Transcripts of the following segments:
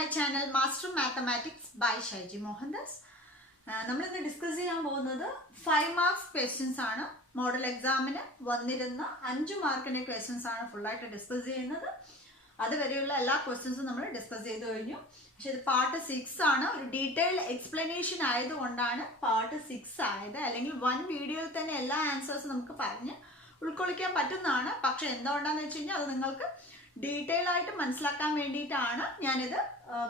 my channel Master Mathematics by Shaiji Mohandas. നമ്മൾ ഇന്ന് discuss ചെയ്യാൻ പോകുന്നത് 5 മാർക്സ് ക്വസ്റ്റ്യൻസ് ആണ്. മോഡൽ എക്സാമിന് വന്നിരുന്ന 5 മാർക്കിന്റെ ക്വസ്റ്റ്യൻസ് ആണ് ഫുള്ളായിട്ട് ഡിസ്കസ് ചെയ്യുന്നത്. അതുവരെയുള്ള എല്ലാ ക്വസ്റ്റ്യൻസും നമ്മൾ ഡിസ്കസ് ചെയ്ത് കഴിഞ്ഞു. പക്ഷെ ഇത് പാർട്ട് 6 ആണ്. ഒരു ഡീറ്റെയിൽഡ് എക്സ്പ്ലനേഷൻ ആയതുകൊണ്ടാണ് പാർട്ട് 6 ആയത്. അല്ലെങ്കിൽ 1 വീഡിയോയിൽ തന്നെ എല്ലാ ആൻസേഴ്സും നമുക്ക് പറഞ്ഞ് ഉൾക്കൊള്ളിക്കാൻ പറ്റുന്നതാണ്. പക്ഷെ എന്തുകൊണ്ടാന്ന് വെച്ച് കഴിഞ്ഞാൽ അത് നിങ്ങൾക്ക് ഡീറ്റെയിൽ ആയിട്ട് മനസ്സിലാക്കാൻ വേണ്ടിയിട്ടാണ് ഞാനിത്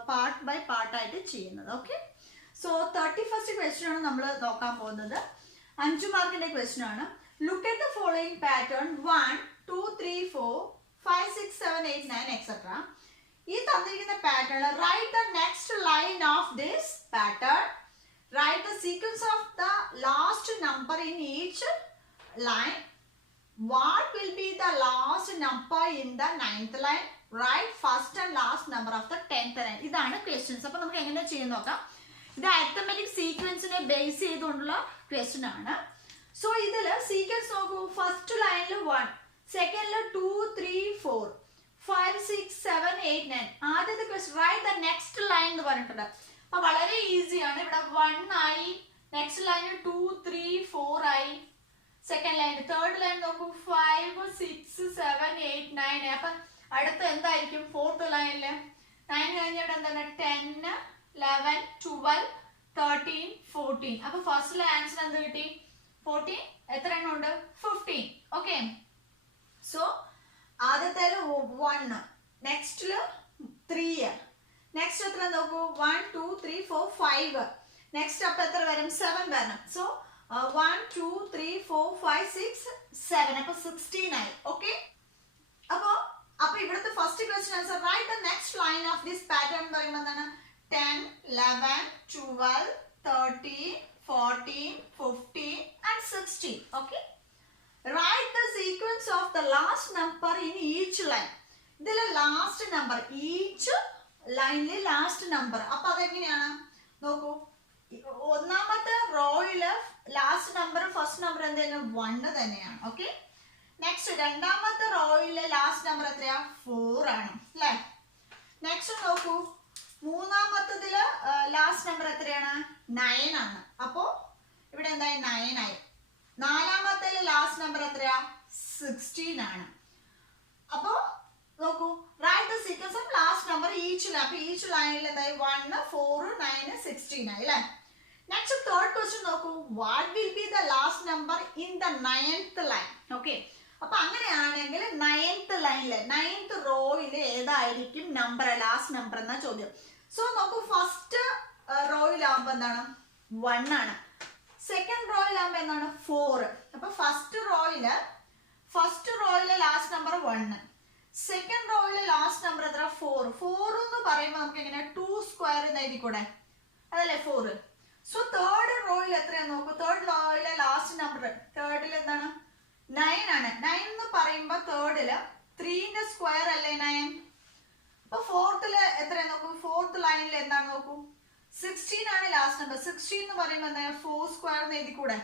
പാർട്ട് ബൈ പാർട്ടായിട്ട് ചെയ്യുന്നത്. ഓക്കെ, സോ 31st ക്വസ്റ്റ്യൻ ആണ് നമ്മൾ നോക്കാൻ പോകുന്നത്. 5 മാർക്കിന്റെ ക്വസ്റ്റ്യൻ ആണ്. Look at the following pattern 1 2 3 4 5 6 7 8 9 etcetera. ഈ തന്നിരിക്കുന്ന pattern write the next line of this pattern. Write the sequence of the last number in each line. What will be the last number in the 9th line? Write first and last number of the 10th line. ഇതാണ് questions. അപ്പൊ നമുക്ക് എങ്ങനെ ചെയ്യാൻ നോക്കാം. ഇത് arithmetic സീക്വൻസിനെ base ചെയ്തുകൊണ്ടുള്ള question ആണ്. So ഇതില് സീക്വൻസ് നോക്കൂ. ഫസ്റ്റ് ലൈനിൽ 1, സെക്കൻഡില് 2 3 4 5 6 7 8 9. ആദ്യത്തെ question write the next line എന്ന് പറഞ്ഞിട്ടുണ്ട്. അപ്പൊ വളരെ ഈസിയാണ്. ഇവിടെ 1 ആയി, നെക്സ്റ്റ് ലൈനിൽ 2 3 4 ആയി, സെക്കൻഡ് ലൈൻ, തേർഡ് ലൈൻ നോക്കൂ 5 6 7 8 9. അപ്പൊ അടുത്ത എന്തായിരിക്കും? ഫോർത്ത് ലൈനില് 9 കഴിഞ്ഞിട്ട് എന്താണ്? 10 11 12 13 14. അപ്പൊ ഫസ്റ്റിലെ ആൻസർ എന്ത് കിട്ടി? 14. എത്ര എണ്ണം ഉണ്ട്? 15. ഓക്കെ, സോ ആദ്യത്തെ 1, നെക്സ്റ്റില് 3, നെക്സ്റ്റ് എത്ര നോക്കൂ? 1 2 3 4 5. നെക്സ്റ്റ് അപ്പൊ എത്ര വരും? 7 വരണം. സോ 1 2 3 4 5 6 7. അപ്പൊ 16 ആയി. ഓക്കെ, അപ്പൊ ഇവിടുത്തെ first question answer write the next line of this pattern പറയുമ്പോൾ എന്താണ്? 10 11 12 13 14 15 and 16. Okay, write the sequence of the last number in each line. ഇതിലെ ലാസ്റ്റ് നമ്പർ, ഈച്ച് ലൈനിലെ ലാസ്റ്റ് നമ്പർ. അപ്പൊ അതെങ്ങനെയാണ് നോക്കൂ. ഒന്നാമത്തെ റോയില് ലാസ്റ്റ് നമ്പർ ഫസ്റ്റ് നമ്പർ എന്തായാലും 1 തന്നെയാണ്. ഓക്കെ, നെക്സ്റ്റ് രണ്ടാമത്തെ റോയിലെ ലാസ്റ്റ് നമ്പർ എത്രയാ? 4 ആണ് അല്ലെ. നെക്സ്റ്റ് നോക്കൂ, മൂന്നാമത്തതില് ലാസ്റ്റ് നമ്പർ എത്രയാണ്? 9 ആണ്. അപ്പോ ഇവിടെ എന്തായി? 9 ആയി. നാലാമത്തേല് ലാസ്റ്റ് നമ്പർ എത്രയാ? 16 ആണ്. അപ്പോ നോക്കൂ, write the sequence of last number each line. അപ്പൊ ഈച്ച് ലൈനിൽ എന്തായി? 1 4 9 16 ആയി അല്ലെ. നെക്സ്റ്റ് തേർഡ് ക്വസ്റ്റ്യൻ നോക്കൂ. What will be the last number in the 9th line? Okay, അപ്പൊ അങ്ങനെയാണെങ്കിൽ 9th ലൈനില് 9th റോയില് ഏതായിരിക്കും നമ്പർ, ലാസ്റ്റ് നമ്പർ എന്ന ചോദ്യം. സോ നോക്കൂ, ഫസ്റ്റ് റോയിലാവുമ്പോ എന്താണ്? 1 ആണ്. സെക്കൻഡ് റോയിലാവുമ്പോ എന്താണ്? 4. അപ്പൊ ഫസ്റ്റ് റോയിലെ ലാസ്റ്റ് നമ്പർ 1, സെക്കൻഡ് റോയിലെ ലാസ്റ്റ് നമ്പർ എത്ര? 4. 4 എന്ന് പറയുമ്പോൾ നമുക്ക് എങ്ങനെ? 2 സ്ക്വയർ എന്ന് എഴുതി കൂടെ, അതല്ലേ 4. സോ തേർഡ് റോയിൽ എത്രയാന്ന് നോക്കൂ. തേർഡ് റോയിലെ ലാസ്റ്റ് നമ്പർ തേർഡിൽ എന്താണ്? 9 ആണ്. 9 എന്ന് പറയുമ്പോ തേർഡില് 3ന്റെ സ്ക്വയർ അല്ലേ 9. അപ്പൊ ഫോർത്തില് എത്രയാ നോക്കൂ. ഫോർത്ത് ലൈനിൽ എന്താണ് നോക്കൂ? 16 ആണ് ലാസ്റ്റ് നമ്പർ. 16 എന്ന് പറയുമ്പോ എന്താ? 4 സ്ക്വയർ എന്ന് എഴുതി കൂടെ.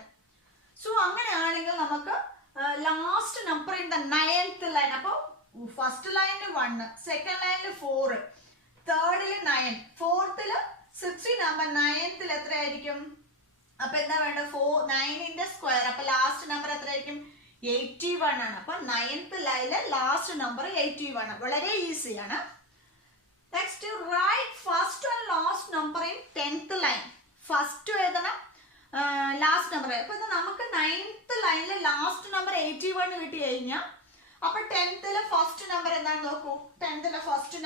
സോ അങ്ങനെയാണെങ്കിൽ നമുക്ക് last number in the 9th line. അപ്പൊ ഫസ്റ്റ് ലൈനിൽ 1, സെക്കൻഡ് ലൈനിൽ 4, തേർഡില് 9, ഫോർത്തില് 16 ആകുമ്പോ 9th എത്രയായിരിക്കും? അപ്പൊ എന്താ വേണ്ട? 9ന്റെ സ്ക്വയർ. അപ്പൊ ലാസ്റ്റ് നമ്പർ എത്രയായിരിക്കും? 81 ആണ്. അപ്പൊ 9th ലൈനിലെ ലാസ്റ്റ് നമ്പർ 81. വളരെ ഈസിയാണ്. Next right first and last number in 10th line. First എഴുതണം, ലാസ്റ്റ് നമ്പർ. അപ്പൊ ഇത് നമുക്ക് 9th ലൈനിലെ ലാസ്റ്റ് നമ്പർ 81 കിട്ടി കഴിഞ്ഞാൽ അപ്പൊ 10th ഫസ്റ്റ് നമ്പർ എന്താണ് നോക്കൂ. 10th ഫസ്റ്റ്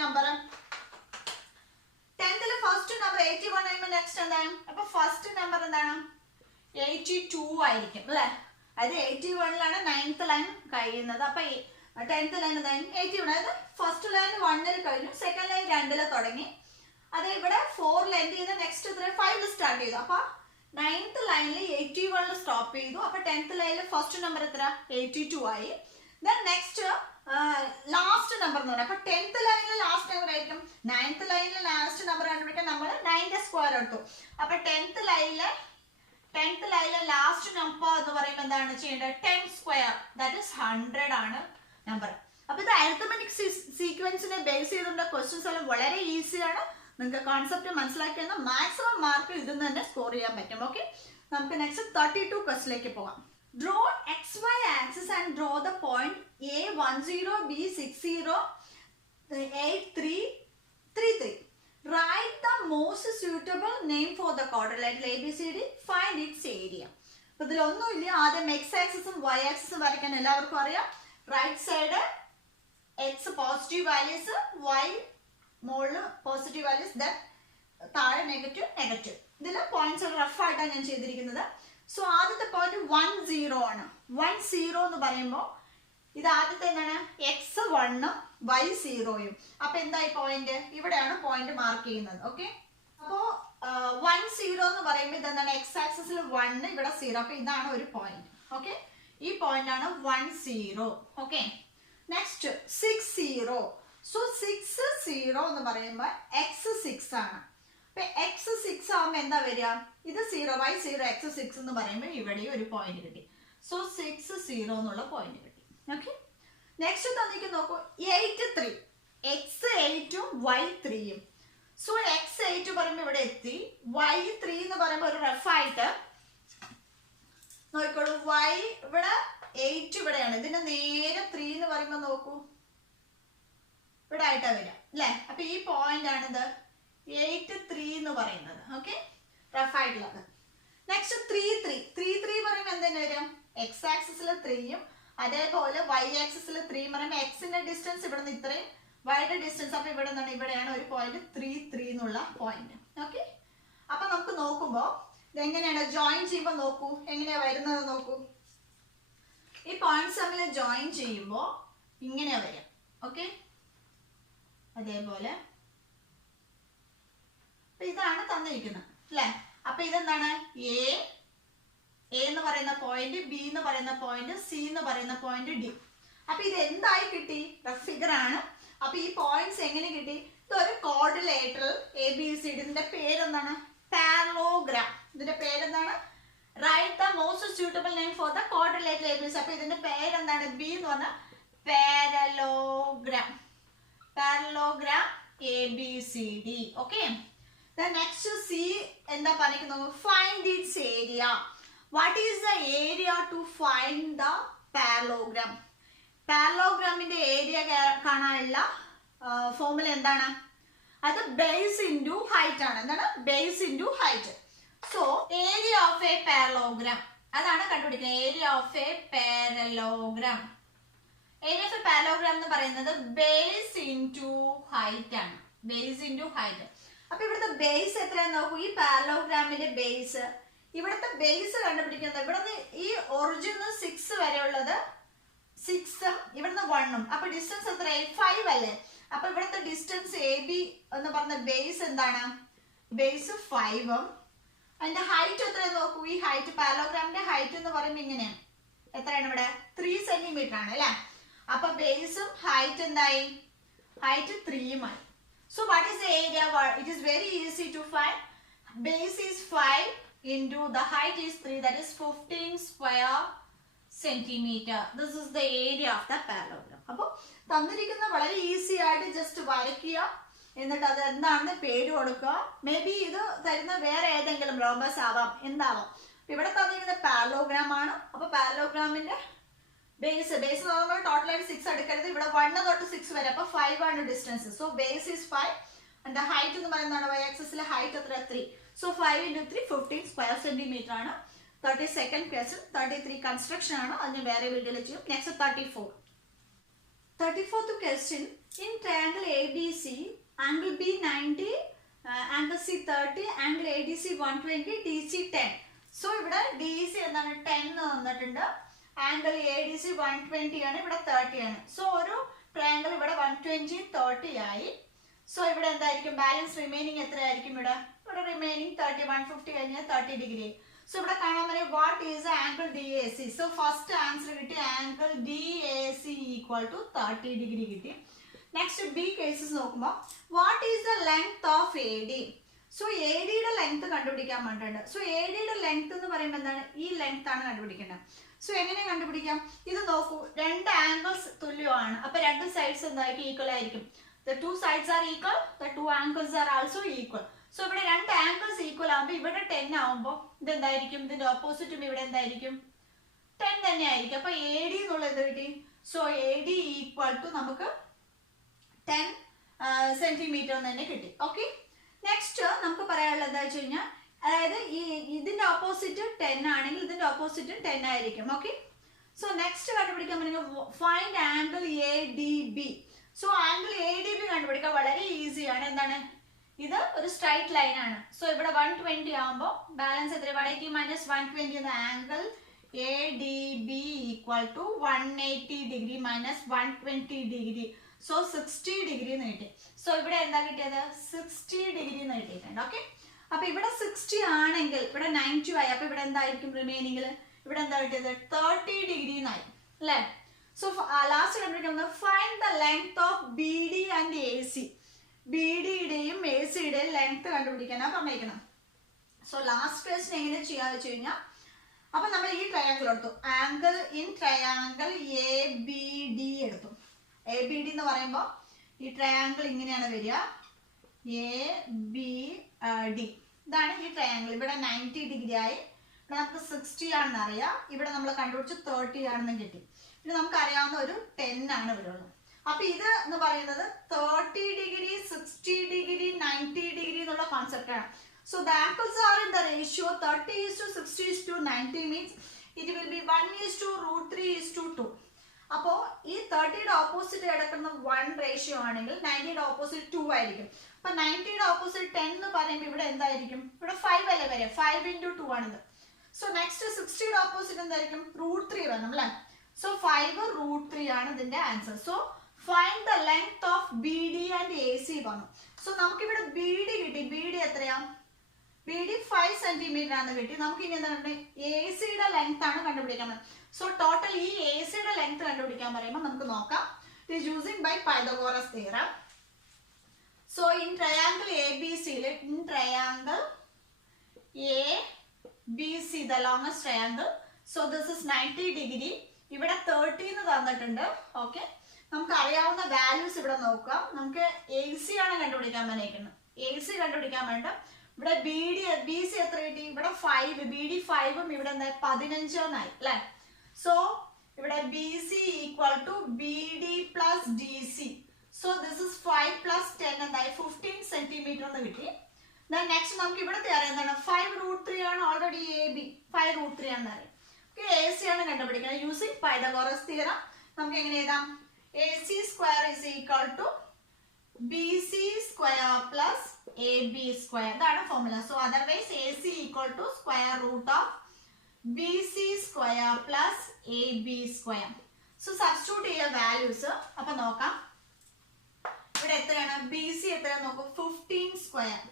നമ്പർ 81 ആകുമ്പോൾ നെക്സ്റ്റ് എന്താണ്? അപ്പൊ ഫസ്റ്റ് നമ്പർ എന്താണ്? 82 ആയിരിക്കും അല്ലെ. അതായത് 81ലാണ് 9th ലൈൻ കഴിയുന്നത്. അപ്പൊ 10th ലൈൻ എന്താണ്? 81. അതായത് ഫസ്റ്റ് ലൈൻ 1ൽ കഴിഞ്ഞു, സെക്കൻഡ് ലൈൻ 2ൽ തുടങ്ങി, അത് ഇവിടെ 4ൽ എൻഡ് ചെയ്ത് നെക്സ്റ്റ് 5 സ്റ്റാർട്ട് ചെയ്തു. അപ്പൊ 9th ലൈനിൽ 81ൽ സ്റ്റോപ്പ് ചെയ്തു. അപ്പൊ 10th ലൈനിൽ ഫസ്റ്റ് നമ്പർ എത്ര? 82 ആയി. ദെൻ നെക്സ്റ്റ് ലാസ്റ്റ് നമ്പർ എന്ന് പറയുന്നത്. അപ്പൊ 10th ലൈനിലെ ലാസ്റ്റ് നമ്പർ ആയിരിക്കും. 9th ലൈനിലെ ലാസ്റ്റ് നമ്പർ കണ്ടുപിടിക്കാൻ നമ്മൾ 9ന്റെ സ്ക്വയർ എടുത്തു. അപ്പൊ 10th ലൈനിലെ ലാസ്റ്റ് നമ്പർ എന്ന് പറയുമ്പോൾ എന്താണ് ചെയ്യേണ്ടത്? 10 സ്ക്വയർ, ദാറ്റ് ഇസ് 100 ആണ് നമ്പർ. അപ്പൊ ഇത് അരിത്തമെറ്റിക് സീക്വൻസിനെ ബേസ് ചെയ്തുള്ള ക്വസ്റ്റ്യൻസ് എല്ലാം വളരെ ഈസിയാണ്. നിങ്ങൾക്ക് കോൺസെപ്റ്റ് മനസ്സിലാക്കി കഴിഞ്ഞാൽ മാക്സിമം മാർക്ക് ഇതിൽ നിന്ന് തന്നെ സ്കോർ ചെയ്യാൻ പറ്റും. ഓക്കെ, നമുക്ക് നെക്സ്റ്റ് 32 ക്വസ്റ്റിലേക്ക് പോകാം. Draw XY axis and draw the point A10, B60, 8333. Write the most suitable name for the quadrilateral ABCD. Find its area. അപ്പോൾ ഇതിലൊന്നുമില്ല. ആദ്യം എക്സ് ആക്സിസും വൈ ആക്സിസും വരയ്ക്കാൻ എല്ലാവർക്കും അറിയാം. Right side x positive values, y മുകളിൽ പോസിറ്റീവ് വാല്യൂസ്, ദെൻ താഴെ negative negative. ഇതിൽ പോയിന്റ്സ് റഫായിട്ടാണ് ഞാൻ ചെയ്തിരിക്കുന്നത്. സോ ആദ്യത്തെ പോയിന്റ് 10 ആണ്. 10 എന്ന് പറയുമ്പോൾ ഇത് ആദ്യത്തെ എന്താണ്, എക്സ് 1 വൈ 0. അപ്പൊ എന്തായി പോയിന്റ്, ഇവിടെയാണ് പോയിന്റ് മാർക്ക് ചെയ്യുന്നത്. ഓക്കെ, അപ്പോ 10 എന്ന് പറയുമ്പോൾ ഇതെന്താണ്, എക്സ് ആക്സിസിൽ 1, ഇവിടെ 0. അപ്പൊ ഇതാണ് ഒരു പോയിന്റ്. ഓക്കെ, ഈ പോയിന്റ് ആണ് 10. Okay, next 60. സോ 60 എന്ന് പറയുമ്പോൾ എക്സ് 6 ആണ്. അപ്പൊ എക്സ് 6 ആവുമ്പോൾ എന്താ വരിക, ഇത് 0 വൈ 0 എക്സ് 6 എന്ന് പറയുമ്പോൾ ഇവിടെ ഒരു പോയിന്റ് കിട്ടി. സോ 60 എന്നുള്ള പോയിന്റ് കിട്ടി. ഓക്കെ, നെക്സ്റ്റ് തന്നിരിക്കും നോക്കൂ, 83. എക്സ് 8ഉം വൈ 3ഉം. സോ എക്സ് 8 പറയുമ്പോൾ ഇവിടെ എത്തി, വൈ 3 എന്ന് പറയുമ്പോൾ ഒരു റഫായിട്ട് നോക്കിക്കോളൂ. വൈ ഇവിടെ 8 ഇവിടെയാണ്, ഇതിന്റെ നേരെ 3 എന്ന് പറയുമ്പോൾ നോക്കൂ ഇവിടെ ആയിട്ടാ വരിക അല്ലെ. അപ്പൊ ഈ പോയിന്റ് ആണിത് 83 എന്ന് പറയുന്നത്. ഓക്കെ, റഫായിട്ടുള്ളത്. നെക്സ്റ്റ് 33 പറയുമ്പോൾ എന്തെങ്കിലും വരും, എക്സ് ആക്സിസിൽ 3ഉം അതേപോലെ വൈ ആക്സിസിൽ 3 പറയുമ്പോൾ എക്സിന്റെ ഡിസ്റ്റൻസ് ഇവിടെ നിന്ന് ഇത്രയും, വൈയുടെ ഡിസ്റ്റൻസ് അപ്പൊ ഇവിടെ നിന്നാണ്, ഇവിടെയാണ് ഒരു പോയിന്റ് 3 എന്നുള്ള പോയിന്റ്. ഓക്കെ, അപ്പൊ നമുക്ക് നോക്കുമ്പോ ഇതെങ്ങനെയാണ് ജോയിൻ ചെയ്യുമ്പോൾ നോക്കൂ എങ്ങനെയാ വരുന്നത് നോക്കൂ. ഈ പോയിന്റ്സ് തമ്മിൽ ജോയിൻ ചെയ്യുമ്പോൾ ഇങ്ങനെയാ വരിക. ഓക്കെ, അതേപോലെ ഇതാണ് തന്നിരിക്കുന്നത് അല്ലെ. അപ്പൊ ഇതെന്താണ്, എ എന്ന് പറയുന്ന പോയിന്റ്, ബി എന്ന് പറയുന്ന പോയിന്റ്, സി എന്ന് പറയുന്ന പോയിന്റ്, ഡി. അപ്പൊ ഇത് എന്തായി കിട്ടി, ഫിഗർ ആണ്. അപ്പൊ ഈ പോയിന്റ്സ് എങ്ങനെ കിട്ടി, ഇതൊരു ക്വാഡ്രിലേറ്ററൽ ABCD. ഇതിന്റെ പേരെന്താണ്, പാരലോഗ്രാം. ഇതിന്റെ പേരെന്താണ്, right the most suitable name for the quadrilateral ABCD. അപ്പൊ ഇതിന്റെ പേരെന്താണ്, ബി എന്ന് പറഞ്ഞാൽ parallelogram. Parallelogram ABCD. Okay, next C എന്താ പറയുന്നത്, find its area. What is the area to find the parallelogram? പാരലോഗ്രാമിന്റെ ഏരിയ കാണാനുള്ള ഫോർമുല എന്താണ്, അത് ബേസ് ഇൻറ്റു ഹൈറ്റ് ആണ്. എന്താണ്, base into height. So area of a parallelogram അതാണ് കണ്ടുപിടിക്കുന്നത്. Area of a parallelogram, area of a parallelogram എന്ന് പറയുന്നത് ബേസ് ഇൻറ്റു ഹൈറ്റ് ആണ്. Base into height. അപ്പൊ ഇവിടുത്തെ ബേസ് എത്രയാന്ന് നോക്കൂ. ഈ പാരലോഗ്രാമിന്റെ ബേസ്, ഇവിടുത്തെ ബേസ് കണ്ടുപിടിക്കുന്നത് ഇവിടുന്ന് ഈ ഒറിജിൻ 6 വരെ ഉള്ളത് 6ഉം ഇവിടുന്ന് 1ഉം. അപ്പൊ ഡിസ്റ്റൻസ് എത്രയായി, 5 അല്ലേ. അപ്പൊ ഇവിടുത്തെ ഡിസ്റ്റൻസ് AB എന്ന് പറഞ്ഞ ബേസ് എന്താണ്, ബേസ് 5ഉം. അതിന്റെ ഹൈറ്റ് എത്രയാണ് നോക്കൂ. ഈ ഹൈറ്റ്, പാരലോഗ്രാമിന്റെ ഹൈറ്റ് എന്ന് പറയുമ്പോൾ ഇങ്ങനെയാണ്. എത്രയാണ് ഇവിടെ, 3 സെന്റിമീറ്റർ ആണ് അല്ലെ. അപ്പൊ ബേസും ഹൈറ്റ് എന്തായി, ഹൈറ്റ് 3ഉമായി. So what is the area, it is very easy to find. Base is 5 into the height is 3, that is 15 square centimeter. This is the area of the parallelogram. അപ്പോൾ തന്നിരിക്കുന്ന വളരെ easy ആയിട്ട് just വരയ്ക്കുക, എന്നിട്ട് അത് എന്താണെന്ന് പേര് കൊടുക്കുക. മേ ബി ഇത് തരുന്ന വേറെ ഏതെങ്കിലും റോബസ് ആവാം, എന്താവാം. ഇവിടെ തന്നിരിക്കുന്ന പാരലോഗ്രാം ആണ്. അപ്പൊ പാരലോഗ്രാമിന്റെ ബേസ് നമ്മൾ ടോട്ടലായിട്ട് 6 എടുക്കരുത്. ഇവിടെ 1 തൊട്ട് 6 വരെ, അപ്പൊ 5 ആണ് distance. So base is 5 and height എന്ന് പറയുന്നതാണ് വൈ ആക്സിസിലെ ഹൈറ്റ് എത്ര, 3. So 5 into 3, 15 square centimeter ആണ്. 32nd question, 33 construction ആണ്. അതിന് വേറെ വീഡിയോയിൽ ചെയ്യും. Next 34. 34th question, in triangle ABC, angle B 90, angle C 30, angle ADC 120, DC 10. So ഇവിടെ DC എന്താണ് 10 തന്നിട്ടുണ്ട്, ആംഗിൾ ADC 120 ആണ്, ഇവിടെ 30 ആണ്. സോ ഒരു ട്രയാങ്കിൾ ഇവിടെ 120 30 ആയി. സോ ഇവിടെ എന്തായിരിക്കും ബാലൻസ് റിമൈനിങ് എത്രയായിരിക്കും, ഇവിടെ റിമൈനിങ് 30, 150 കഴിഞ്ഞാൽ 30 ഡിഗ്രി. സോ ഇവിടെ കാണാൻ പറയും what is angle DAC. So first answer കിട്ടി, angle DAC equal to 30 degree കിട്ടി. നെക്സ്റ്റ് ബി കേസസ് നോക്കുമ്പോൾ what is the length of AD. So ADയുടെ ലെങ്ത് കണ്ടുപിടിക്കാൻ വേണ്ടിയിട്ട്. സോ ADയുടെ ലെങ്ത് എന്ന് പറയുമ്പോൾ എന്താണ്, ഈ ലെങ്ത് ആണ് കണ്ടുപിടിക്കേണ്ടത്. സോ എങ്ങനെ കണ്ടുപിടിക്കാം, ഇത് നോക്കൂ, രണ്ട് ആംഗിൾസ് തുല്യമാണ്. അപ്പൊ രണ്ട് സൈഡ്സ് എന്തായിരിക്കും, ഈക്വൽ ആയിരിക്കും. The two sides are equal, the two angles are also equal. So ഇവിടെ രണ്ട് angles equal ആകുമ്പോൾ ഇവിടെ 10 ആകുമ്പോൾ ഇത് എന്തായിരിക്കും, ഇതിന്റെ ഓപ്പോസിറ്റും ഇവിടെ എന്തായിരിക്കും 10 തന്നെ ആയിരിക്കും. അപ്പൊ AD എന്നുള്ളത് കിട്ടി. സോ AD ഈക്വൽ ടു നമുക്ക് 10 സെന്റിമീറ്റർ തന്നെ കിട്ടി. ഓക്കെ, നെക്സ്റ്റ് നമുക്ക് പറയാനുള്ളത് എന്താ വെച്ച് കഴിഞ്ഞാൽ, അതായത് ഇതിന്റെ ഓപ്പോസിറ്റ് 10 ആണെങ്കിൽ ഇതിന്റെ ഓപ്പോസിറ്റ് 10 ആയിരിക്കും. ഓക്കെ, സോ നെക്സ്റ്റ് കണ്ടുപിടിക്കാൻ പറ്റുന്ന find angle ADB. So angle ADB കണ്ടുപിടിക്കാൻ വളരെ ഈസിയാണ്. എന്താണ്, ഇത് ഒരു സ്ട്രൈറ്റ് ലൈൻ ആണ്. സോ ഇവിടെ 120 ആകുമ്പോൾ ബാലൻസ് എത്ര, 180 മൈനസ് 120 എന്ന angle ADB equal to 180 degree minus 120 degree. So 60 degree എന്ന് കിട്ടി. സോ ഇവിടെ എന്താ കിട്ടിയത്, 60 ഡിഗ്രി എന്ന് കിട്ടിയിട്ടുണ്ട്. ഓക്കെ, അപ്പൊ ഇവിടെ 60 ആണെങ്കിൽ ഇവിടെ 90 ആയി. അപ്പൊ ഇവിടെ എന്തായിരിക്കും റിമൈനിങ്ങിൽ, ഇവിടെ എന്താ കിട്ടിയത് 30 ഡിഗ്രി എന്നായി അല്ലേ. സോ ലാസ്റ്റ് കണ്ടുപിടിക്കുന്നത് find the length of BD and AC. BDയുടെയും ACയുടെയും ലെങ്ത് കണ്ടുപിടിക്കാനാണ് പറഞ്ഞിരിക്കണം. സോ ലാസ്റ്റ് ക്വസ്റ്റ്യൻ എങ്ങനെ ചെയ്യാന്ന് വെച്ച് കഴിഞ്ഞാൽ, അപ്പൊ നമ്മൾ ഈ ട്രയാങ്കിൾ എടുത്തു, ആംഗിൾ ഇൻ ട്രയാങ്കിൾ ABD എടുത്തു. ABD എന്ന് പറയുമ്പോൾ ഈ ട്രയാങ്കിൾ ഇങ്ങനെയാണ് വരിക, ABD. ഇതാണ് ഈ ട്രയാങ്കിൾ. ഇവിടെ 90 ഡിഗ്രി ആയി, ഇവിടെ നമുക്ക് 60 ആണെന്ന് അറിയാം, ഇവിടെ നമ്മൾ കണ്ടുപിടിച്ച് 30 ആണെന്ന് കിട്ടി. പിന്നെ നമുക്ക് അറിയാവുന്ന ഒരു 10 ആണ് വരുള്ളൂ. അപ്പൊ ഇത് എന്ന് പറയുന്നത് 30 ഡിഗ്രി, 60 ഡിഗ്രി, 90 ഡിഗ്രി എന്നുള്ള കോൺസെപ്റ്റ് ആണ്. So the angles are in the ratio 30:60:90 means it will be 1:√3:2. അപ്പോൾ ഈ 30യുടെ ഓപ്പോസിറ്റ് കിടക്കുന്ന 1 റേഷ്യോ ആണെങ്കിൽ 90യുടെ ഓപ്പോസിറ്റ് 2 ആയിരിക്കും. അപ്പൊ 90യുടെ ഓപ്പോസിറ്റ് 10 എന്ന് പറയുമ്പോൾ ഇവിടെ എന്തായിരിക്കും, ഇവിടെ 5 അല്ലേ വരിക, 5 × 2 ആണിത്. സോ നെക്സ്റ്റ് 60യുടെ ഓപ്പോസിറ്റ് എന്തായിരിക്കും, √3 വേണം അല്ലേ. സോ 5√3 ആണ് ഇതിന്റെ answer. So find the length of BD and AC പറഞ്ഞു. സോ നമുക്കിവിടെ BD കിട്ടി. BD എത്രയാ, BD 5 സെന്റിമീറ്റർ ആണ് കിട്ടി. നമുക്ക് ഇനി എന്താണ്, ACയുടെ ലെങ്ത് ആണ് കണ്ടുപിടിക്കാൻ. സോ ടോട്ടൽ ഈ ACയുടെ ലെങ്ത് കണ്ടുപിടിക്കാൻ പറയുമ്പോൾ നമുക്ക് നോക്കാം. It is using by Pythagoras theorem. So in triangle ABC, in triangle ABC, the longest triangle. So this is 90 degree. ഇവിടെ 30 എന്ന് തന്നിട്ടുണ്ട്. ഓക്കെ, നമുക്ക് അറിയാവുന്ന വാല്യൂസ് ഇവിടെ നോക്കാം. നമുക്ക് AC ആണ് കണ്ടുപിടിക്കാൻ പറഞ്ഞിരിക്കുന്നത്. AC കണ്ടുപിടിക്കാൻ വേണ്ട ഇവിടെ BC എത്ര കിട്ടി, ഇവിടെ 5, BD 5ഉം ഇവിടെ എന്താ 15 എന്നായി അല്ലെ. സോ ഇവിടെ BC equal to BD plus DC. So this is 5 + 10 എന്തായി 15 സെന്റിമീറ്റർ എന്ന് കിട്ടി. നെക്സ്റ്റ് നമുക്ക് ഇവിടുത്തെ അറിയാം എന്താണ്, 5√3 ആണ് ഓൾറെഡി AB, 5√3 ആണെന്ന് അറിയാം. AC ആണ് കണ്ടുപിടിക്കുന്നത് യൂസിങ് പൈതഗോറസ് തിയറം. നമുക്ക് എങ്ങനെ എഴുതാം, AC² is equal to BC² plus AB². ഇതാണ് formula. So otherwise AC equal to √√ BC² plus AB². So substitute ചെയ്യുക വാല്യൂസ്. അപ്പൊ നോക്കാം, ഇവിടെ എത്രയാണ്, BC എത്രയാണ് നോക്കും, 15²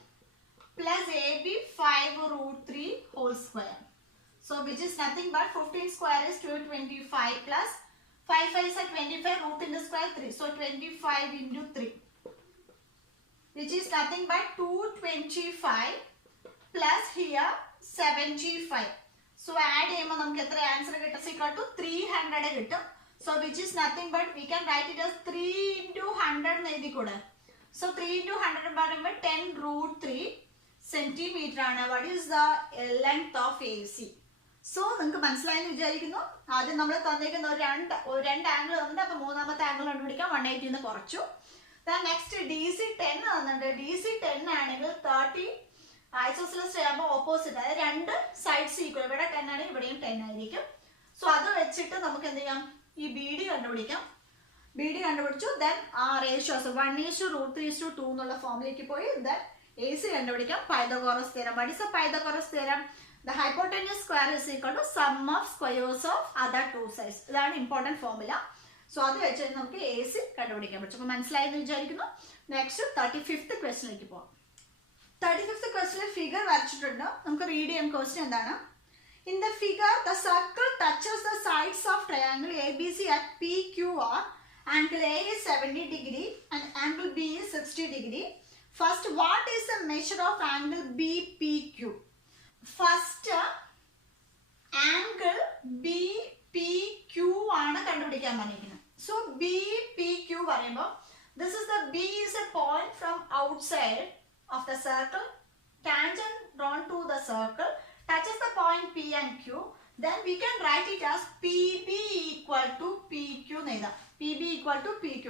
plus AB 5√3 whole square. So which is nothing but 15² is 225 plus 5 5 is 25, root in the square 3. So 25 into 3, which is nothing but 225 plus here 75. So add ചെയ്യുമ്പോൾ നമുക്ക് എത്ര ആൻസർ കിട്ടും, equal to 300 കിട്ടും. So which is nothing but we can write it as 3 into 100 എന്ന് എഴുതിക്കൂടെ. So 3 into 100 പറയുമ്പോൾ 10√3 centimetre ആണ്. What is the length of AC? So നിങ്ങൾക്ക് മനസ്സിലായെന്ന് വിചാരിക്കുന്നു. ആദ്യം നമ്മൾ തന്നിരിക്കുന്ന ഒരു രണ്ട് ആംഗിൾ തന്നിട്ട്, അപ്പൊ മൂന്നാമത്തെ ആംഗിൾ കണ്ടുപിടിക്കാൻ 180 കുറച്ചു. നെക്സ്റ്റ് DC 10 തന്നിട്ടുണ്ട്. DC 10 ആണെങ്കിൽ 30 ഐസോസെലസ് ചെയ്യുമ്പോൾ ഓപ്പോസിറ്റ്, അതായത് രണ്ട് സൈഡ്സ് ഈക്വൽ, ഇവിടെ 10 ആണെങ്കിൽ ഇവിടെയും 10 ആയിരിക്കും. സോ അത് വെച്ചിട്ട് നമുക്ക് എന്ത് ചെയ്യാം, ഈ BD കണ്ടുപിടിക്കാം. BD കണ്ടുപിടിച്ചു. ദെൻ ആ റേഷ്യോസ് 1:√3:2 എന്നുള്ള ഫോമിലേക്ക് പോയി. ദെൻ AC കണ്ടുപിടിക്കാം. Pythagoras theorem. What is the Pythagoras theorem? The hypotenuse square is equal to sum of squares of other two sides. ഇതാണ് ഇമ്പോർട്ടൻറ്റ് ഫോർമുല. സോ അത് വെച്ച് നമുക്ക് AC കണ്ടുപിടിക്കാൻ പറ്റും. അപ്പോൾ മനസ്സിലായെന്ന് വിചാരിക്കുന്നു. നെക്സ്റ്റ് 35th ക്വസ്റ്റിനിലേക്ക് പോകാം. 35th ക്വസ്റ്റിനിൽ ഫിഗർ വരച്ചിട്ടുണ്ട്. നമുക്ക് റീഡ് ചെയ്യാൻ. ക്വസ്റ്റ്യൻ എന്താണ്, in the figure the circle touches the sides of triangle ABC at PQR. Angle A is 70 degree and angle B is 60 degree. First, what is the measure of angle BPQ? First angle BPQ ആണ് കണ്ടുപിടിക്കാൻ പറഞ്ഞിരിക്കുന്നത്. So BPQ പറയുമ്പോൾ This is the B is a point from outside of the circle. Tangent drawn to the circle touches the point P and Q. Then we can write it as PB equal to PQ എന്ന് എഴുതാം. PB equal to PQ.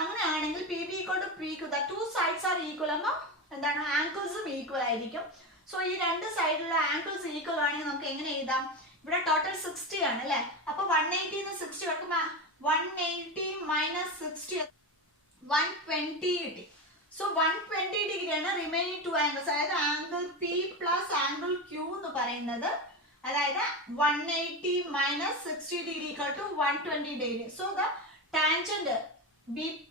അങ്ങനെയാണെങ്കിൽ PB equal to PQ, the two sides are equal എന്ന എന്താണ് ആംഗിൾസും equal ആയിരിക്കും. So ഈ രണ്ട് സൈഡിലുള്ള angles equal ആണെങ്കിൽ നമുക്ക് എങ്ങനെ എഴുതാം? ഇവിടെ ടോട്ടൽ 60 ആണ് അല്ലേ? അപ്പൊ 180 60 വെക്കുമ്പോൾ 180 minus 60 120 കിട്ടി. സോ 120 ഡിഗ്രിയാണ് റിമൈനിങ് ടു ആംഗിൾസ്. അതായത് angle P plus angle Q എന്ന് പറയുന്നത്, അതായത് 180 minus 60 degree equal to 120 degree. So the tangent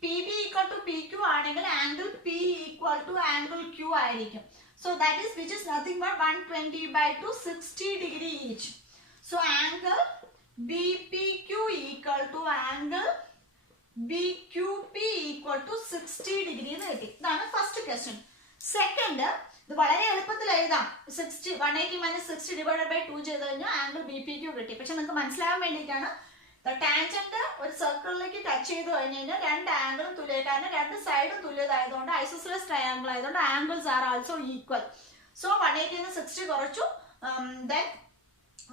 PB equal to PQ ആണെങ്കിൽ angle P equal to angle Q ആയിരിക്കും. So that is which is nothing but 120 by 2 60 degree each. So angle BPQ equal to angle BQP equal to 60 degree എന്ന് കിട്ടി. ഇതാണ് first question. Second, ഇത് വളരെ എളുപ്പത്തിൽ എഴുതാം. 180 minus 60 divided by 2 ചെയ്ത് കഴിഞ്ഞാൽ ആംഗിൾ BPQ കിട്ടി. പക്ഷെ നിങ്ങൾക്ക് മനസ്സിലാവാൻ വേണ്ടിയിട്ടാണ് ടാൻജന്റ് ഒരു സർക്കിളിലേക്ക് ടച്ച് ചെയ്ത് കഴിഞ്ഞ് കഴിഞ്ഞാൽ രണ്ട് ആംഗിളും തുല്യമായിട്ടാണ്, രണ്ട് സൈഡും തുല്യതായതുകൊണ്ട് ഐസോസെലസ് ട്രയാംഗിൾ ആയതുകൊണ്ട് angles are also equal. So 180 60 കുറച്ചു, ദെൻ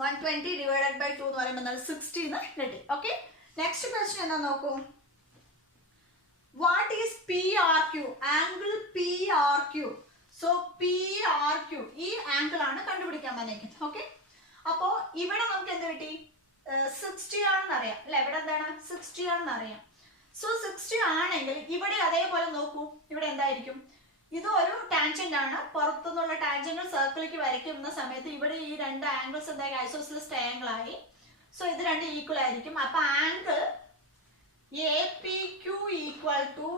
120 divided by 2 എന്ന് പറയുമ്പോൾ 60 എന്ന് കിട്ടി. ഓക്കെ, നെക്സ്റ്റ് ക്വസ്റ്റ്യൻ എന്താ നോക്കൂ. What is PRQ? Angle PRQ. So PRQ ഈ ആംഗിൾ ആണ് കണ്ടുപിടിക്കാൻ പറഞ്ഞേക്കുന്നത്. ഓക്കെ, അപ്പോ ഇവിടെ നമുക്ക് എന്ത് കിട്ടി? 60 ആണെന്ന് അറിയാം അല്ലെ? ഇവിടെ എന്താണ് 60 ആണെന്ന് അറിയാം. സോ 60 ആണെങ്കിൽ ഇവിടെ അതേപോലെ നോക്കൂ, ഇവിടെ എന്തായിരിക്കും? ഇത് ഒരു ടാൻജന്റ് ആണ്. പുറത്തുനിന്നുള്ള ടാൻജന്റ് സർക്കിളിലേക്ക് വരയ്ക്കുന്ന സമയത്ത് ഇവിടെ ഈ രണ്ട് ആംഗിൾസ് എന്തായാലും ഐസോസെലസ് ട്രയാംഗിൾ ആയി. സോ ഇത് രണ്ട് ഈക്വൽ ആയിരിക്കും. അപ്പൊ angle APQ equal to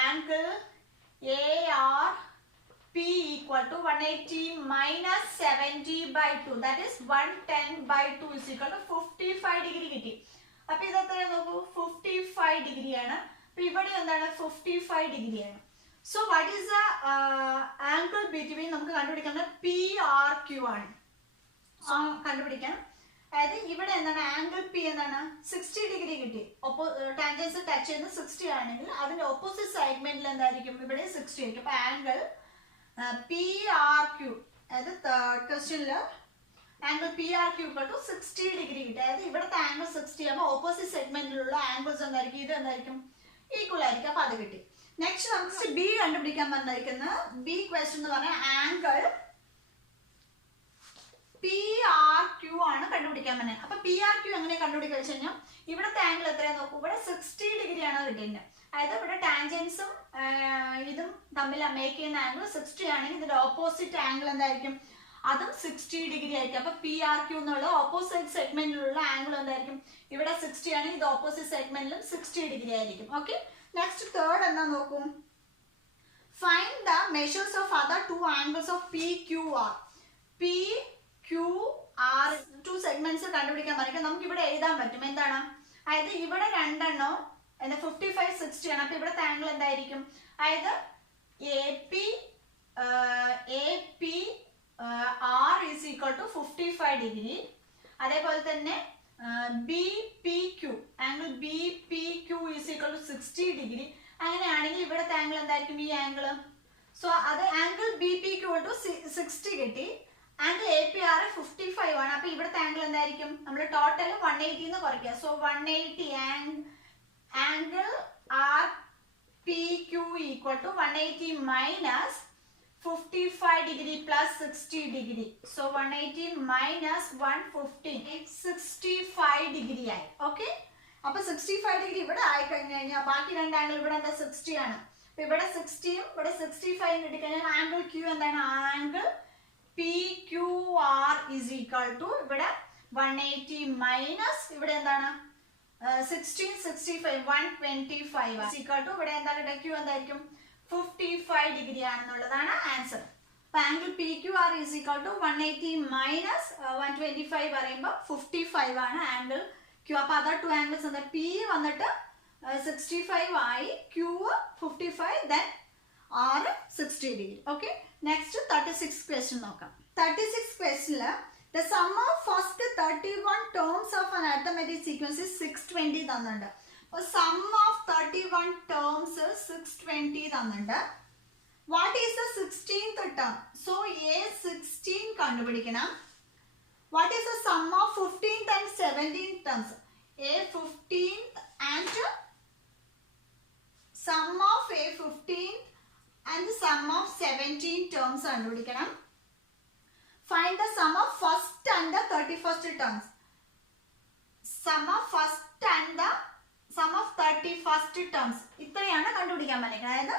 angle ARP equal to 180 minus 70 by 2, that is 110 by 2 is equal to 55 degree കിട്ടി. അപ്പൊ ഇത് എത്രയാണ് നോക്കൂ, 55 ഡിഗ്രി ആണ്. അപ്പൊ ഇവിടെ എന്താണ് 55 ഡിഗ്രി ആണ്. So what is the angle between നമുക്ക് കണ്ടുപിടിക്കുന്നത് PRQ ആണ്. സോ കണ്ടുപിടിക്കാം. അതായത് ഇവിടെ എന്താണ് ആംഗിൾ പി എന്താണ് 60 ഡിഗ്രി കിട്ടി. ടാൻജൻസ് ടച്ച് ചെയ്യുന്നത് 60 ആണെങ്കിൽ അതിന്റെ ഓപ്പോസിറ്റ് സെഗ്മെന്റിൽ എന്തായിരിക്കും? ഇവിടെ 60 ആയിരിക്കും. അപ്പൊ ആംഗിൾ PRQ, അതായത് തേർഡ് ക്വസ്റ്റ്യനിൽ angle PRQ equal to 60 degree കിട്ടി. അതായത് ഇവിടുത്തെ ആംഗിൾ 60 ആകുമ്പോൾ ഓപ്പോസിറ്റ് സെഗ്മെന്റിലുള്ള ആംഗിൾസ് എന്തായിരിക്കും? ഇത് എന്തായിരിക്കും? ഈക്വൽ ആയിരിക്കും. അപ്പൊ അത് കിട്ടി. നെക്സ്റ്റ് നമുക്ക് ബി കണ്ടുപിടിക്കാൻ പറഞ്ഞിരിക്കുന്ന ബി ക്വസ്റ്റ്യൻ എന്ന് പറഞ്ഞാൽ ആംഗിൾ PRQ ആണ് കണ്ടുപിടിക്കാൻ പറഞ്ഞത്. അപ്പൊ PRQ എങ്ങനെ കണ്ടുപിടിക്കുക വെച്ച് കഴിഞ്ഞാൽ ഇവിടുത്തെ ആംഗിൾ എത്രയാ നോക്കൂ, ഇവിടെ 60 ഡിഗ്രി ആണ് കിട്ടിയത്. അതായത് ഇവിടെ ടാൻജൻസും ഇതും തമ്മിൽ മേക്ക് ചെയ്യുന്ന ആംഗിൾ 60 ആണെങ്കിൽ ഇതിന്റെ ഓപ്പോസിറ്റ് ആംഗിൾ എന്തായിരിക്കും? അതും 60 ഡിഗ്രി ആയിരിക്കും. അപ്പൊ PRQ എന്നുള്ള ഓപ്പോസിറ്റ് സെഗ്മെന്റിലുള്ള ആംഗിൾ എന്തായിരിക്കും? ഇവിടെ 60 ആണെങ്കിൽ ഇത് ഓപ്പോസിറ്റ് സെഗ്മെന്റിലും 60 ഡിഗ്രി ആയിരിക്കും. ഓക്കെ, നെക്സ്റ്റ് തേർഡ് എന്താ നോക്കും. Find the measures of other two angles of PQR. PQR two segments കണ്ടുപിടിക്കാൻ പറഞ്ഞിട്ട് നമുക്ക് ഇവിടെ എഴുതാൻ പറ്റും. എന്താണ്? അതായത് ഇവിടെ രണ്ടെണ്ണം 55 60 ആണ്. അപ്പൊ ഇവിടുത്തെ ആംഗിൾ എന്തായിരിക്കും? അതായത് APR is equal to 55 degree. അതേപോലെ തന്നെ BPQ angle BPQ is equal to 60 degree. അങ്ങനെയാണെങ്കിൽ ഇവിടുത്തെ ആംഗിൾ എന്തായിരിക്കും? ഈ ആംഗിൾ. സോ അത് ആംഗിൾ BPQ to 60 കിട്ടി. ആംഗിൾ APR 55 ആണ്. അപ്പൊ ഇവിടുത്തെ ആംഗിൾ എന്തായിരിക്കും? നമ്മൾ ടോട്ടൽ 180 എന്ന് കുറയ്ക്കുക. So 180 angle RPQ equal to 180 minus 55 degree plus 60 degree. So 180 minus 150 65 degree ആയി. ഓക്കെ, അപ്പൊ 65 ഡിഗ്രി ഇവിടെ ആയി കഴിഞ്ഞു കഴിഞ്ഞാൽ ബാക്കി രണ്ട് ആംഗിൾ ഇവിടെ എന്താ 60 ആണ്. അപ്പൊ ഇവിടെ 60യും ഇവിടെ 65 കിട്ടിക്കഴിഞ്ഞാൽ ആംഗിൾ Q എന്താണ്? Angle PQR is equal to ഇവിടെ 180 മൈനസ് ഇവിടെ എന്താണ് 16 65 125 is equal to ഇവിടെ എന്താണ് Q എന്തായിരിക്കും? 55 ഡിഗ്രി ആണെന്നുള്ളതാണ് ആൻസർ. അപ്പൊ angle PQR is equal to 180 minus 125 പറയുമ്പോൾ 55 ആണ് ആംഗിൾ Q. അപ്പൊ അതർ ടു ആംഗിൾസ് എന്താ? P വന്നിട്ട് 65 ആയി, Q 55, then R 60 degree. Okay, next 36 question നോക്കാം. 36 ക്വസ്റ്റ്യനില് the sum of first 31 terms of an arithmetic sequence is 620 തന്നിട്ടുണ്ട്. അപ്പോൾ sum of 31 terms 620 തന്നിട്ടുണ്ട്. What is the 16th term? So A16 കണ്ടുപിടിക്കണം. What is the sum of 15th and 17th terms? A15th and sum of A15th and sum of 17 terms കണ്ടുപിടിക്കണം. Find the sum of first and the 31st terms. Sum of first and the sum of 31st terms. ഇത്രയാണ് കണ്ടുപിടിക്കാൻ പറഞ്ഞിരിക്കുന്നത്.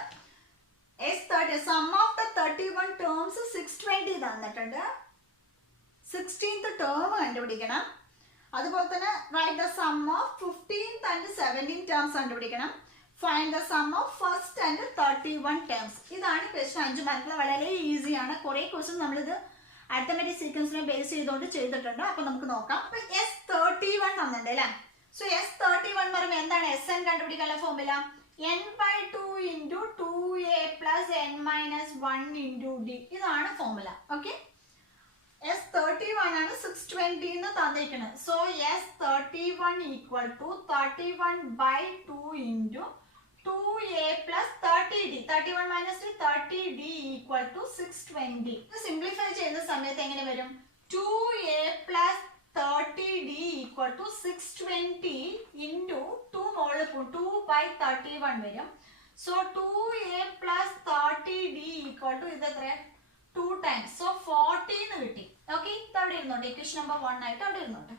അതായത് sum of the 31 terms 620 തന്നിട്ടുണ്ട്. 16th term കണ്ടുപിടിക്കണം. അതുപോലെ തന്നെ write the sum of 15th and 17th terms കണ്ടുപിടിക്കണം. Find the sum of first and 31 terms. ഇതാണ് ക്വസ്റ്റ്യൻ. 5 മാർക്കിൽ വളരെ ഈസിയാണ്. കുറേ ക്വസ്റ്റ്യൻ നമ്മളിത് അരിത്തമെറ്റിക് സീക്വൻസിനെ ബേസ് ചെയ്തുകൊണ്ട് ചെയ്തിട്ടുണ്ട്. അപ്പൊ നമുക്ക് നോക്കാം. അപ്പൊ S31 തന്നിട്ടുണ്ട് അല്ലേ? സോ S31 പറയുമ്പോൾ എന്താണ് SN കണ്ടുപിടിക്കാനുള്ള formula? n/2 into 2a plus n minus 1 into d. ഇതാണ് ഫോർമുല. ഓക്കെ, S31 ആണ് 620 എന്ന് തന്നിരിക്കുന്നത്. So S31 equal to 31/2 into 2a plus 30d. 31 minus 30d equal to 620. Simplify ചെയ്യുന്ന സമയത്ത് എങ്ങനെ വരും? 2a plus 30d equal to 620 into 2 മോളിൽ 2/31 വരും. So 2a plus 30d equal to ഇത് എത്ര? 2 times. സോ 40 എന്ന് കിട്ടി. ഓക്കെ, ഇത് അവിടെ ഇരുന്നോട്ടെ. ഇക്വേഷൻ നമ്പർ 1 ആയിട്ട് അവിടെ ഇരുന്നോട്ടെ.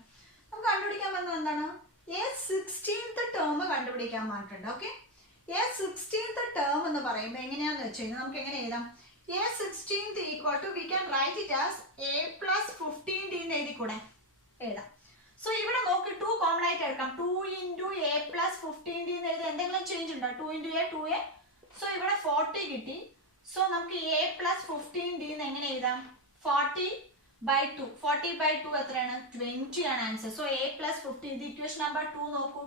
നമുക്ക് കണ്ടുപിടിക്കാൻ പറ്റുന്നത് എന്താണ്? A16th ടേം കണ്ടുപിടിക്കാൻ പറഞ്ഞിട്ടുണ്ട്. ഓക്കെ, A16th ടേം എന്ന് പറയുമ്പോൾ എങ്ങനെയാന്ന് വെച്ച് കഴിഞ്ഞാൽ നമുക്ക് എങ്ങനെ എഴുതാം? A16th equal to we can write it as a plus 15d എന്ന് എഴുതിക്കൂടെ? എഴുതാം. സോ ഇവിടെ നോക്ക് 2 കോമൺ ആയിട്ട് എടുക്കാം. 2 into a plus 15d എന്ന് എഴുതി എന്തെങ്കിലും ചേഞ്ച് ഉണ്ടോ? 2 into a 2a. സോ ഇവിടെ 40 കിട്ടി. സോ നമുക്ക് a plus 15d എന്ന് എങ്ങനെ എഴുതാം? 40/2. 40/2 എത്രയാണ്? 20 ആണ് ആൻസർ. സോ a plus 15, ഇത് ഇക്വേഷൻ നമ്പർ 2 നോക്കൂ.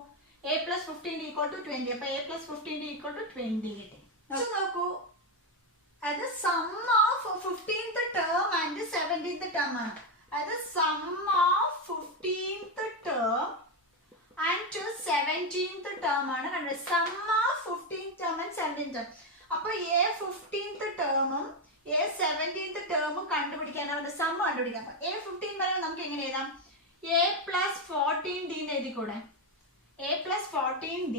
a plus 15d equal to 20. അപ്പൊ a plus 15d equal to 20 കിട്ടി. നോക്കൂ, അത് sum of 15th term and 17th term ആണ്. അത് sum of 15th term and 17th term ആണ് കണ്ടത്. Sum of 15th term and 17th term. അപ്പൊ A15th ടേമും A17th ടേമും കണ്ടുപിടിക്കാൻ സം കണ്ടുപിടിക്കാം. A15 പറയുമ്പോൾ നമുക്ക് എങ്ങനെ എഴുതാം? a plus 14d എന്ന് എഴുതിക്കൂടെ? a plus 14d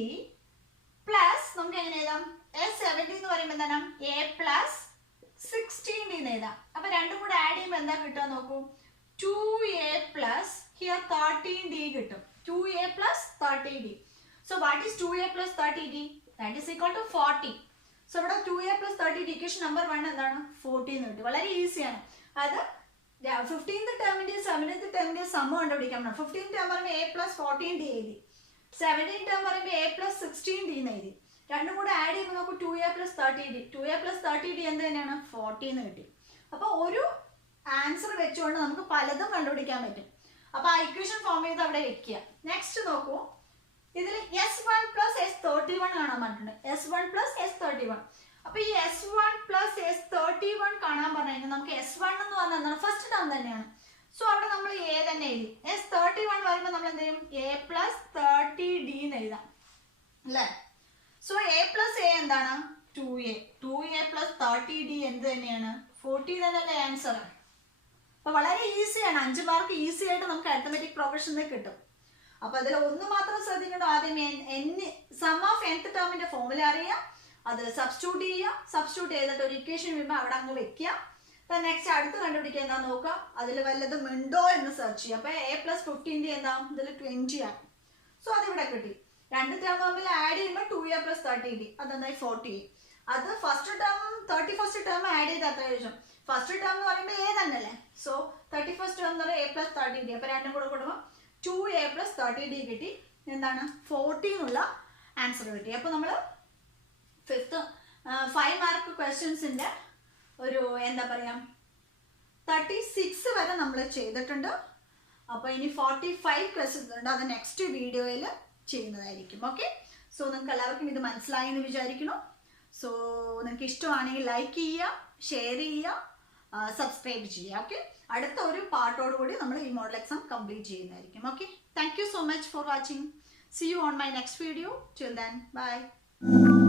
പ്ലസ് നമുക്ക് എങ്ങനെ എഴുതാം? A17 എന്ന് പറയുമ്പോൾ എന്താണ്? a plus 16d എന്ന് എഴുതാം. അപ്പൊ രണ്ടും കൂടെ ആഡ് ചെയ്യുമ്പോൾ എന്താ കിട്ടുക നോക്കൂ? 2a plus here 13d കിട്ടും. 2a plus 30d. So what is 2a plus 30d? That is equal to 40. So ഇവിടെ 2a plus 30d equation number 1 എന്താണ്? 40 എന്ന് കിട്ടും. വളരെ ഈസിയാണ്. അത് 15th ടേമിന്റെയും 17th ടേമിന്റെയും സം കണ്ടുപിടിക്കാൻ. 15th ടേം പറയുമ്പോൾ a plus 14d എഴുതി. 17th ടേം പറയുമ്പോൾ a plus 16d എന്ന് എഴുതി. രണ്ടും കൂടെ ആഡ് ചെയ്യുമ്പോൾ നമുക്ക് 2a plus 30d. 2a plus 30d എന്ത് തന്നെയാണ്? 40 എന്ന് കിട്ടി. അപ്പൊ ഒരു ആൻസർ വെച്ചുകൊണ്ട് നമുക്ക് പലതും കണ്ടുപിടിക്കാൻ പറ്റും. അപ്പൊ ആ ഇക്വേഷൻ ഫോം ചെയ്ത് അവിടെ വെക്കുക. നെക്സ്റ്റ് നോക്കൂ, ഇതിൽ S1 plus S31 കാണാൻ പറഞ്ഞിട്ടുണ്ട്. S1 plus S31. അപ്പൊ ഈ S1 plus S31 കാണാൻ പറഞ്ഞു കഴിഞ്ഞാൽ നമുക്ക് S1 എന്ന് പറഞ്ഞാൽ എന്താണ്? ഫസ്റ്റ് ടേം തന്നെയാണ്. സോ അവിടെ നമ്മൾ a തന്നെ എഴുതി. S31 വരുമ്പോൾ നമ്മൾ എന്ത് ചെയ്യും? a plus 30d എന്ന് എഴുതാം അല്ലേ? സോ a plus a എന്താണ്? 2a. 2a plus 30d എന്ത് തന്നെയാണ്? 40 തന്നെയല്ലേ ആൻസർ? അപ്പൊ വളരെ ഈസിയാണ്. 5 മാർക്ക് ഈസി ആയിട്ട് നമുക്ക് അരിത്തമെറ്റിക് പ്രോഗ്രഷനിൽ കിട്ടും. അപ്പൊ അതിൽ ഒന്ന് മാത്രം ശ്രദ്ധിക്കേണ്ട, ആദ്യം സം ഓഫ് nth ടേമിന്റെ ഫോർമുല അറിയാം, അത് സബ്സ്റ്റിറ്റ്യൂട്ട് ചെയ്യുക. സബ്സ്റ്റിറ്റ്യൂട്ട് ചെയ്തിട്ട് ഒരു ഇക്വേഷൻ വരുമ്പോൾ അവിടെ അങ്ങ് വെക്കുക. നെക്സ്റ്റ് അടുത്ത് കണ്ടുപിടിക്കുക എന്താ നോക്കുക, അതിൽ വല്ലതും ഉണ്ടോ എന്ന് സെർച്ച് ചെയ്യുക. അപ്പൊ a plus 15d എന്താ? ഇതിൽ 20 ആണ്. സോ അതിവിടെ കിട്ടി. രണ്ട് ടേം തമ്മിൽ ആഡ് ചെയ്യുമ്പോൾ 2a plus 30d അതെന്തായി? 40. അത് first term 31st term add ചെയ്ത് അത്ര ശേഷം ഫസ്റ്റ് ടേം എന്ന് പറയുമ്പോൾ a തന്നെയല്ലേ? സോ 31st ടേം എന്ന് പറയുമ്പോൾ a plus 30d. അപ്പൊ രണ്ടും കൂടെ കൂടുമ്പോൾ 2a plus 30d കിട്ടി. എന്താണ്? 40 എന്നുള്ള ആൻസർ കിട്ടി. അപ്പൊ നമ്മൾ 5 മാർക്ക് ക്വസ്റ്റ്യൻസിന്റെ ഒരു എന്താ പറയാ 36 വരെ നമ്മൾ ചെയ്തിട്ടുണ്ട്. അപ്പോൾ ഇനി 45 ക്വസ്റ്റ്യൻസ് ഉണ്ട്. അത് നെക്സ്റ്റ് വീഡിയോയിൽ ചെയ്യുന്നതായിരിക്കും. ഓക്കെ, സോ നിങ്ങൾക്ക് എല്ലാവർക്കും ഇത് മനസ്സിലായി എന്ന് വിചാരിക്കുന്നു. സോ നിങ്ങൾക്ക് ഇഷ്ടമാണെങ്കിൽ ലൈക്ക് ചെയ്യുക, ഷെയർ ചെയ്യുക, സബ്സ്ക്രൈബ് ചെയ്യുക. ഓക്കെ, അടുത്ത ഒരു പാർട്ടോടുകൂടി നമ്മൾ ഈ മോഡൽ എക്സാം കംപ്ലീറ്റ് ചെയ്യുന്നതായിരിക്കും. Okay, thank you so much for watching. See you on my next video. Till then, bye.